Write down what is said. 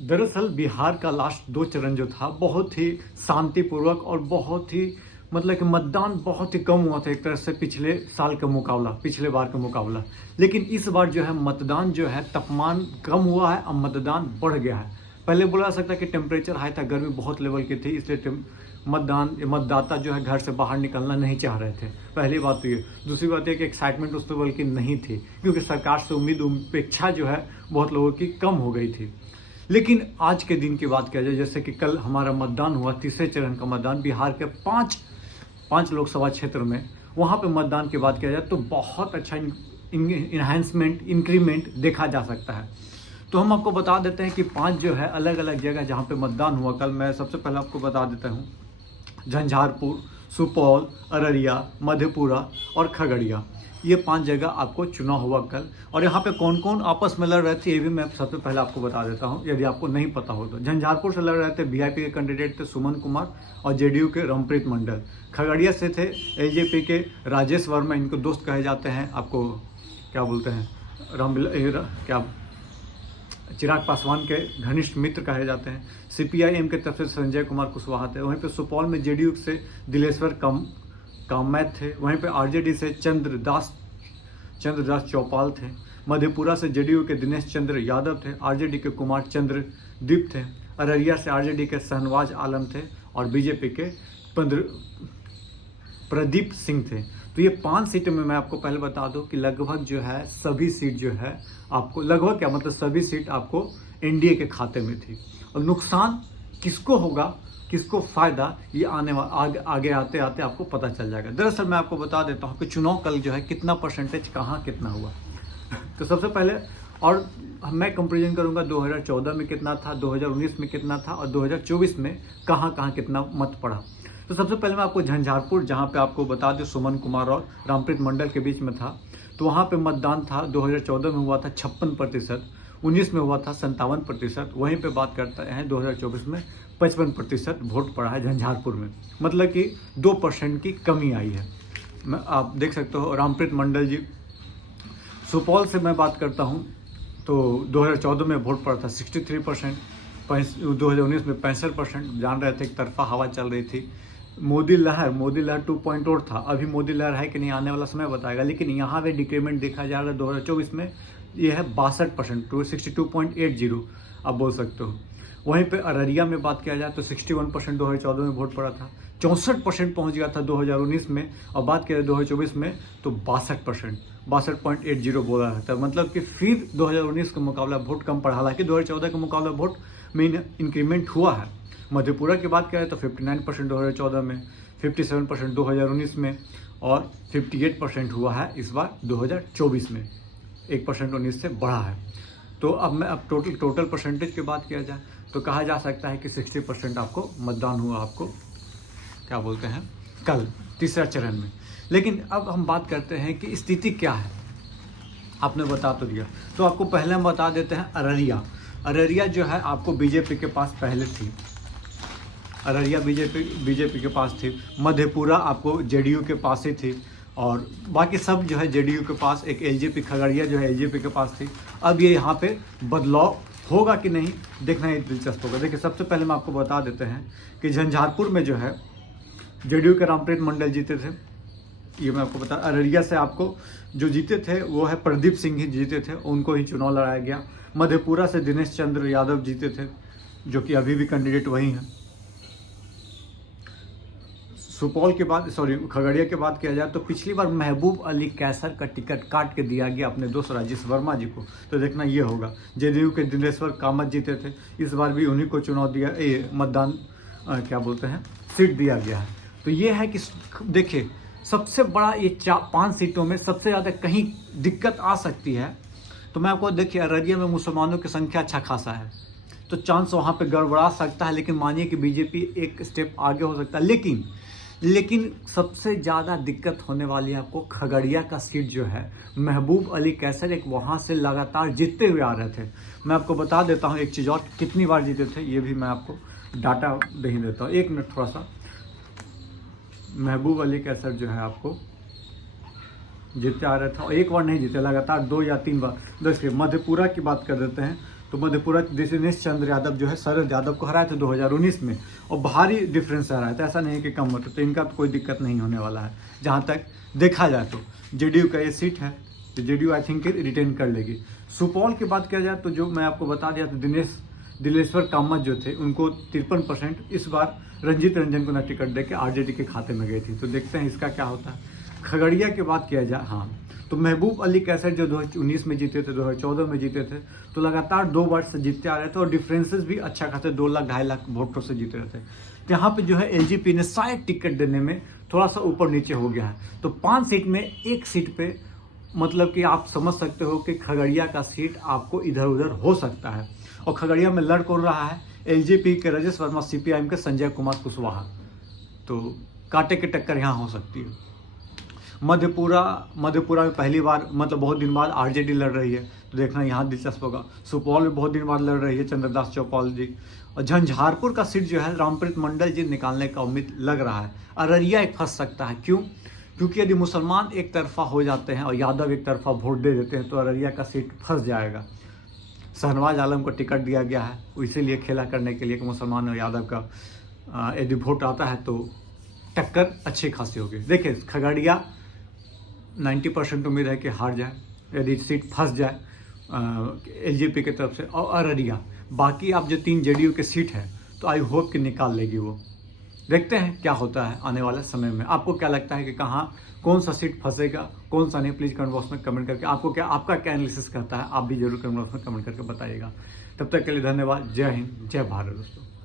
दरअसल बिहार का लास्ट 2 चरण जो था बहुत ही शांतिपूर्वक और बहुत ही मतलब कि मतदान बहुत ही कम हुआ था एक तरह से पिछले साल का मुकाबला, पिछले बार का मुकाबला। लेकिन इस बार जो है मतदान जो है तापमान कम हुआ है और मतदान बढ़ गया है। पहले बोला जा सकता है कि टेम्परेचर हाई था, गर्मी बहुत लेवल की थी, इसलिए मतदाता जो है घर से बाहर निकलना नहीं चाह रहे थे। पहली बात तो ये। दूसरी बात ये कि एक्साइटमेंट उस लेवल की नहीं थी, क्योंकि सरकार से उम्मीद उपेक्षा जो है बहुत लोगों की कम हो गई थी। लेकिन आज के दिन की बात किया जाए, जैसे कि कल हमारा मतदान हुआ, तीसरे चरण का मतदान बिहार के पाँच लोकसभा क्षेत्र में, वहाँ पे मतदान की बात किया जाए तो बहुत अच्छा इन्हांसमेंट, इंक्रीमेंट देखा जा सकता है। तो हम आपको बता देते हैं कि 5 जो है अलग अलग जगह जहाँ पे मतदान हुआ कल। मैं सबसे पहले आपको बता देता हूँ, झंझारपुर, सुपौल, अररिया, मधेपुरा और खगड़िया, ये 5 जगह आपको चुनाव हुआ कल। और यहाँ पे कौन कौन आपस में लड़ रहे थे ये भी मैं सबसे पहले आपको बता देता हूँ, यदि आपको नहीं पता हो तो। झंझारपुर से लड़ रहे थे वीआईपी के कैंडिडेट थे सुमन कुमार और जेडीयू के रमप्रीत मंडल। खगड़िया से थे एलजेपी के राजेश वर्मा, इनको दोस्त कहे जाते हैं, आपको क्या बोलते हैं, चिराग पासवान के घनिष्ठ मित्र कहे जाते हैं। सीपीआईएम के तरफ से संजय कुमार कुशवाहा थे। वहीं पे सुपौल में जेडीयू से दिलेश्वर कामैत थे। वहीं पे आरजेडी से चंद्रदास चौपाल थे। मधेपुरा से जेडीयू के दिनेश चंद्र यादव थे। आरजेडी के कुमार चंद्र दीप थे। अररिया से आरजेडी के शहनवाज आलम थे और बीजेपी के प्रदीप सिंह थे। तो ये 5 सीटों में मैं आपको पहले बता दूं कि लगभग जो है सभी सीट जो है आपको, लगभग क्या मतलब सभी सीट आपको एनडीए के खाते में थी। और नुकसान किसको होगा, किसको फायदा, ये आगे आते आते आपको पता चल जाएगा। दरअसल मैं आपको बता देता हूँ कि चुनाव कल जो है कितना परसेंटेज कहाँ कितना हुआ। तो सबसे पहले, और मैं कंपेरिजन करूंगा 2014 में कितना था, 2019 में कितना था और 2024 में कहाँ कहाँ कितना मत पड़ा। तो सबसे पहले मैं आपको झंझारपुर, जहाँ पे आपको बता दें सुमन कुमार और रामप्रीत मंडल के बीच में था, तो वहाँ पे मतदान था 2014 में हुआ था 56%, 19 में हुआ था 57%। वहीं पे बात करते हैं 2024 में 55% वोट पड़ा है झंझारपुर में, मतलब कि 2% की कमी आई है। आप देख सकते हो रामप्रीत मंडल जी। सुपौल से मैं बात करता हूँ तो 2014 में वोट पड़ा था 63%, 2019 में 65%। जान रहे थे एक तरफा हवा चल रही थी। मोदी लहर 2.0 था, अभी मोदी लहर है कि नहीं आने वाला समय बताएगा। लेकिन यहाँ पे डिक्रीमेंट देखा जा रहा है 2024 में, ये है 62%, 62.80 आप बोल सकते हो। वहीं पे अररिया में बात किया जाए तो 61% 2014 में वोट पड़ा था, 64% पहुँच गया था 2019 में, और बात करें 2024 में तो 62%, 62.80 बोला रहता है। मतलब कि फिर 2019 का मुकाबला वोट कम पड़ा। हालांकि 2014 का मुकाबला वोट में इंक्रीमेंट हुआ है। मधेपुरा की बात करें तो 59% 2014 में, 57% 2019 में और 58% हुआ है इस बार 2024 में। 1% 19 से बढ़ा है। तो अब टोटल परसेंटेज की बात किया जाए तो कहा जा सकता है कि 60% आपको मतदान हुआ, आपको क्या बोलते हैं, कल तीसरा चरण में। लेकिन अब हम बात करते हैं कि स्थिति क्या है। आपने बता तो दिया, तो आपको पहले हम बता देते हैं अररिया जो है आपको बीजेपी के पास पहले थी। अररिया बीजेपी के पास थी। मधेपुरा आपको जेडीयू के पास ही थी और बाकी सब जो है जेडीयू के पास। एक एलजेपी खगड़िया जो है एलजेपी के पास थी। अब ये यहाँ पे बदलाव होगा कि नहीं देखना ही दिलचस्प होगा। देखिए सबसे पहले हम आपको बता देते हैं कि झंझारपुर में जो है जेडीयू के रामप्रीत मंडल जीते थे, ये मैं आपको बता। अररिया से आपको जो जीते थे वो है प्रदीप सिंह ही जीते थे, उनको ही चुनाव लड़ाया गया। मधेपुरा से दिनेश चंद्र यादव जीते थे, जो कि अभी भी कैंडिडेट वही हैं। सुपौल के बाद खगड़िया की बात किया जाए तो पिछली बार महबूब अली कैसर का टिकट काट के दिया गया अपने दोस्त राजेश वर्मा जी को। तो देखना ये होगा। जेडीयू के दिलेश्वर कामत जीते थे, इस बार भी उन्हीं को चुनाव दिया, मतदान क्या बोलते हैं, सीट दिया गया है। तो ये है कि देखिए सबसे बड़ा ये 5 सीटों में सबसे ज़्यादा कहीं दिक्कत आ सकती है। तो मैं आपको देखिए अररिया में मुसलमानों की संख्या अच्छा खासा है, तो चांस वहाँ पे गड़बड़ा सकता है। लेकिन मानिए कि बीजेपी एक स्टेप आगे हो सकता है। लेकिन सबसे ज़्यादा दिक्कत होने वाली है आपको खगड़िया का सीट जो है। महबूब अली कैसर एक वहाँ से लगातार जीतते हुए आ रहे थे। मैं आपको बता देता हूँ एक चीज़ और, कितनी बार जीते थे ये भी मैं आपको डाटा दे देता हूँ। 1 मिनट थोड़ा सा। महबूब अली कैसर जो है आपको जीतते आ रहे थे और एक बार नहीं जीते, लगातार 2 या 3 बार। देखिए मधेपुरा की बात कर देते हैं तो मधेपुरा दिनेश चंद्र यादव जो है शरद यादव को हराए थे 2019 में, और भारी डिफरेंस से हराया था, ऐसा नहीं है कि कम होता, तो इनका तो कोई दिक्कत नहीं होने वाला है जहाँ तक देखा जाए। तो जेडीयू का ये सीट है, तो जेडीयू आई थिंक रिटेन कर लेगी। सुपौल की बात किया जाए तो जो मैं आपको बता दिया, तो दिलेश्वर कामत जो थे उनको 53% इस बार रंजीत रंजन को न टिकट देके आरजेडी के खाते में गई थी। तो देखते हैं इसका क्या होता है। खगड़िया की बात किया जाए, हाँ, तो महबूब अली कैसर जो 2019 में जीते थे, 2014 में जीते थे, तो लगातार 2 बार से जीतते आ रहे थे, और डिफरेंसेस भी अच्छा खासे 2 लाख 2.5 लाख वोटों से जीते रहे थे। तो यहाँ पे जो है एलजेपी ने शायद टिकट देने में थोड़ा सा ऊपर नीचे हो गया है। तो 5 सीट में 1 सीट पे मतलब कि आप समझ सकते हो कि खगड़िया का सीट आपको इधर उधर हो सकता है। और खगड़िया में लड़ कौन रहा है? एलजेपी के राजेश वर्मा, सीपीआईएम के संजय कुमार कुशवाहा। तो कांटे की टक्कर यहाँ हो सकती है। मधेपुरा में पहली बार मतलब बहुत दिन बाद आरजेडी लड़ रही है, तो देखना यहाँ दिलचस्प होगा। सुपौल में बहुत दिन बाद लड़ रही है चंद्रदास चौपाल जी। और झंझारपुर का सीट जो है रामप्रीत मंडल जी निकालने का उम्मीद लग रहा है। अररिया एक फंस सकता है, क्यों? क्योंकि यदि मुसलमान एक तरफा हो जाते हैं और यादव एक तरफा वोट दे देते हैं, तो अररिया का सीट फंस जाएगा। शहनवाज आलम को टिकट दिया गया है इसीलिए खेला करने के लिए कि मुसलमान और यादव का यदि वोट आता है तो टक्कर अच्छी खासी होगी। देखिए खगड़िया 90% उम्मीद है कि हार जाए यदि सीट फंस जाए एलजेपी की तरफ से, और अररिया बाकी आप जो 3 जेडीयू के सीट है तो आई होप कि निकाल लेगी वो। देखते हैं क्या होता है आने वाले समय में। आपको क्या लगता है कि कहाँ कौन सा सीट फंसेगा, कौन सा नहीं? प्लीज़ कमेंट बॉक्स में कमेंट करके आपका क्या एनालिसिस करता है, आप भी जरूर कमेंट बॉक्स में कमेंट करके बताइएगा। तब तक के लिए धन्यवाद। जय हिंद, जय भारत दोस्तों।